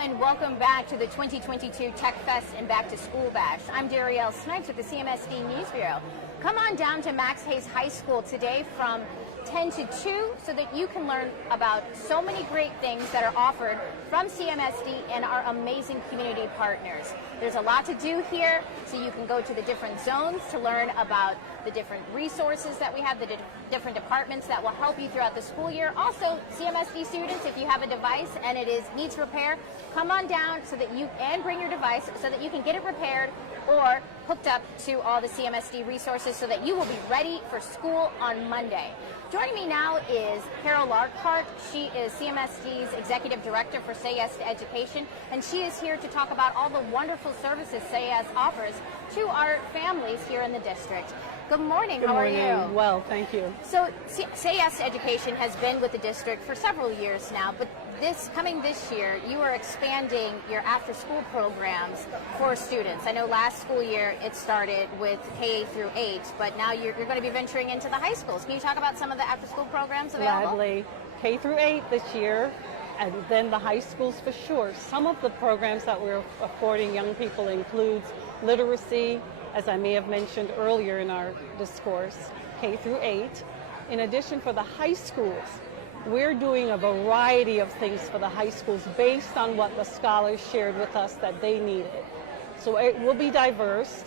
and welcome back to the 2022 Tech Fest and Back to School Bash. I'm Darielle Snipes with the CMSD News Bureau. Come on down to Max Hayes High School today from 10 to 2 so that you can learn about so many great things that are offered from CMSD and our amazing community partners. There's a lot to do here, so you can go to the different zones to learn about the different resources that we have, the different departments that will help you throughout the school year. Also, CMSD students, if you have a device and it needs repair, come on down so that and bring your device so that you can get it repaired or hooked up to all the CMSD resources so that you will be ready for school on Monday. Joining me now is Carol Lockhart. She is CMSD's Executive Director for Say Yes to Education, and she is here to talk about all the wonderful services Say Yes offers to our families here in the district. Good morning. How are you? Good morning. Well, thank you. So Say Yes to Education has been with the district for several years now, but coming this year, you are expanding your after-school programs for students. I know last school year it started with K through 8, but now you're going to be venturing into the high schools. Can you talk about some of the after-school programs available? Gladly. K through 8 this year, and then the high schools for sure. Some of the programs that we're affording young people includes literacy, as I may have mentioned earlier in our discourse, K through 8. In addition, for the high schools, we're doing a variety of things for the high schools based on what the scholars shared with us that they needed. So it will be diverse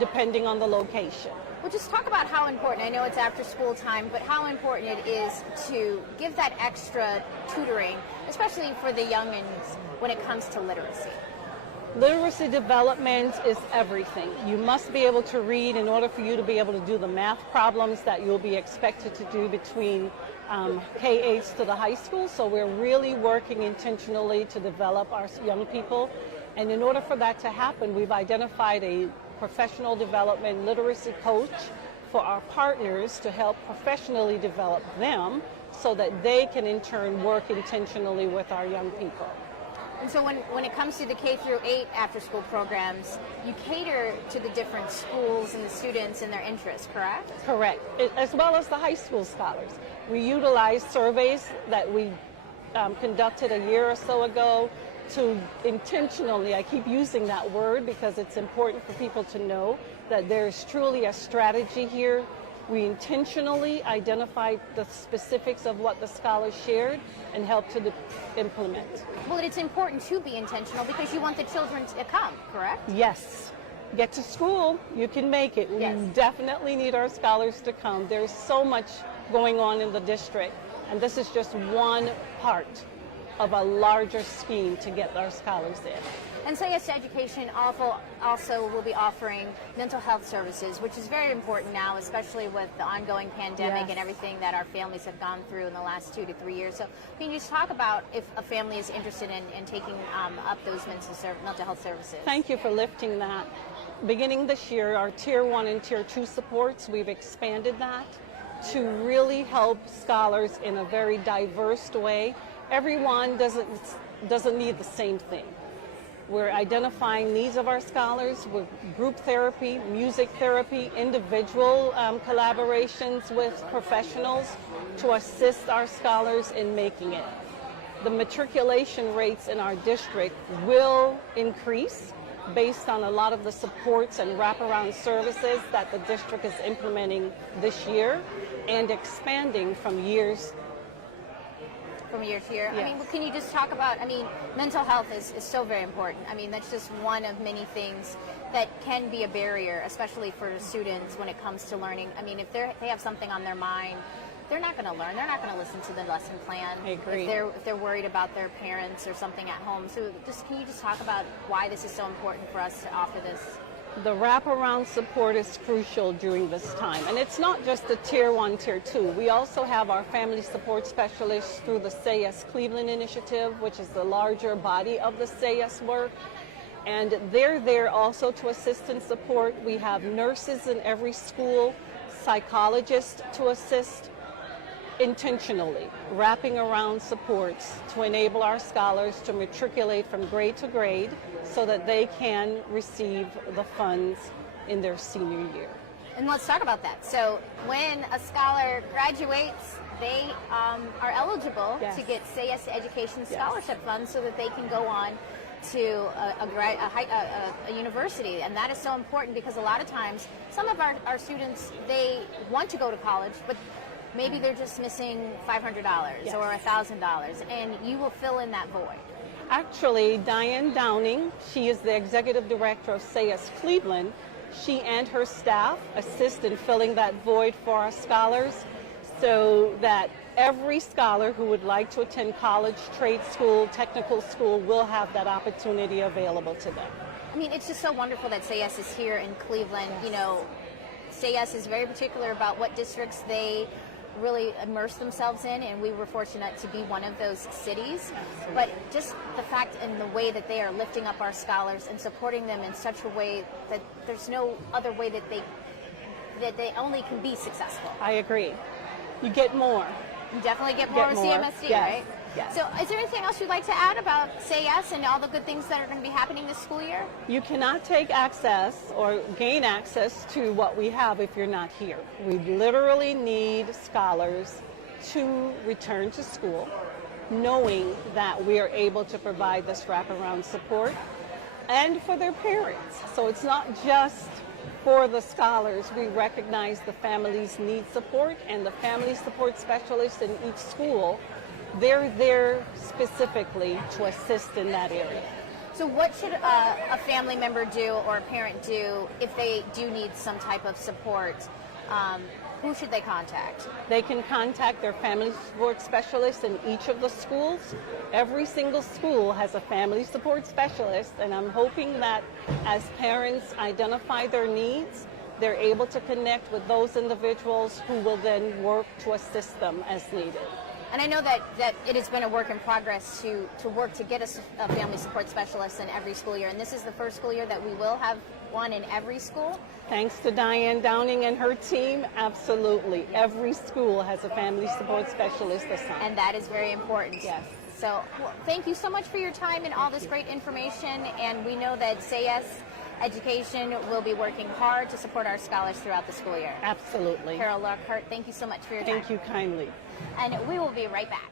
depending on the location. Well, just talk about how important, I know it's after school time, but how important it is to give that extra tutoring, especially for the youngins when it comes to literacy. Literacy development is everything. You must be able to read in order for you to be able to do the math problems that you'll be expected to do between K-8s to the high school. So we're really working intentionally to develop our young people. And in order for that to happen, we've identified a professional development literacy coach for our partners to help professionally develop them so that they can in turn work intentionally with our young people. And so when it comes to the K through 8 after school programs, you cater to the different schools and the students and their interests, correct? Correct, as well as the high school scholars. We utilize surveys that we conducted a year or so ago to intentionally, I keep using that word because it's important for people to know that there's truly a strategy here. We intentionally identified the specifics of what the scholars shared and helped to implement. Well, it's important to be intentional because you want the children to come, correct? Yes. Get to school, you can make it. Yes. We definitely need our scholars to come. There's so much going on in the district, and this is just one part of a larger scheme to get our scholars in. And Say Yes to Education also will be offering mental health services, which is very important now, especially with the ongoing pandemic Yes. and everything that our families have gone through in the last 2 to 3 years. So can you just talk about if a family is interested in taking up those mental health services? Thank you for lifting that. Beginning this year, our Tier 1 and Tier 2 supports, we've expanded that to really help scholars in a very diverse way. Everyone doesn't need the same thing. We're identifying needs of our scholars with group therapy, music therapy, individual collaborations with professionals to assist our scholars in making it. The matriculation rates in our district will increase based on a lot of the supports and wraparound services that the district is implementing this year and expanding from year to year. Yes. I mean, can you just talk about, mental health is so very important. That's just one of many things that can be a barrier, especially for students when it comes to learning. If they have something on their mind, they're not going to learn. They're not going to listen to the lesson plan. I agree. If they're worried about their parents or something at home. So can you just talk about why this is so important for us to offer this? The wraparound support is crucial during this time. And it's not just the Tier 1, Tier 2. We also have our family support specialists through the Say Yes Cleveland initiative, which is the larger body of the Say Yes work. And they're there also to assist and support. We have nurses in every school, psychologists to assist intentionally, wrapping around supports to enable our scholars to matriculate from grade to grade so that they can receive the funds in their senior year. And let's talk about that. So when a scholar graduates, they are eligible Yes. to get CMS Education Yes. Scholarship Funds so that they can go on to a university. And that is so important because a lot of times some of our students, they want to go to college, but maybe they're just missing $500 Yes. or $1,000, and you will fill in that void. Actually, Diane Downing, she is the executive director of CMS Cleveland. She and her staff assist in filling that void for our scholars so that every scholar who would like to attend college, trade school, technical school will have that opportunity available to them. I mean, it's just so wonderful that CMS is here in Cleveland. You know, CMS is very particular about what districts they really immerse themselves in, and we were fortunate to be one of those cities. But just the fact and the way that they are lifting up our scholars and supporting them in such a way that there's no other way that they only can be successful. I agree. You get more. You definitely get more with CMSD, Yes. right? Yes. So is there anything else you'd like to add about CMS and all the good things that are going to be happening this school year? You cannot take access or gain access to what we have if you're not here. We literally need scholars to return to school, knowing that we are able to provide this wraparound support, and for their parents. So it's not just for the scholars. We recognize the families need support, and the family support specialists in each school, they're there specifically to assist in that area. So what should a family member do or a parent do if they do need some type of support? Who should they contact? They can contact their family support specialist in each of the schools. Every single school has a family support specialist, and I'm hoping that as parents identify their needs, they're able to connect with those individuals who will then work to assist them as needed. And I know that it has been a work in progress to work to get a family support specialist in every school year. And this is the first school year that we will have one in every school. Thanks to Diane Downing and her team, absolutely. Every school has a family support specialist assigned. And that is very important. Yes. So thank you so much for your time and all this great information. And we know that CMS Education will be working hard to support our scholars throughout the school year. Absolutely. Carol Lockhart, thank you so much for your time. Thank you kindly. And we will be right back.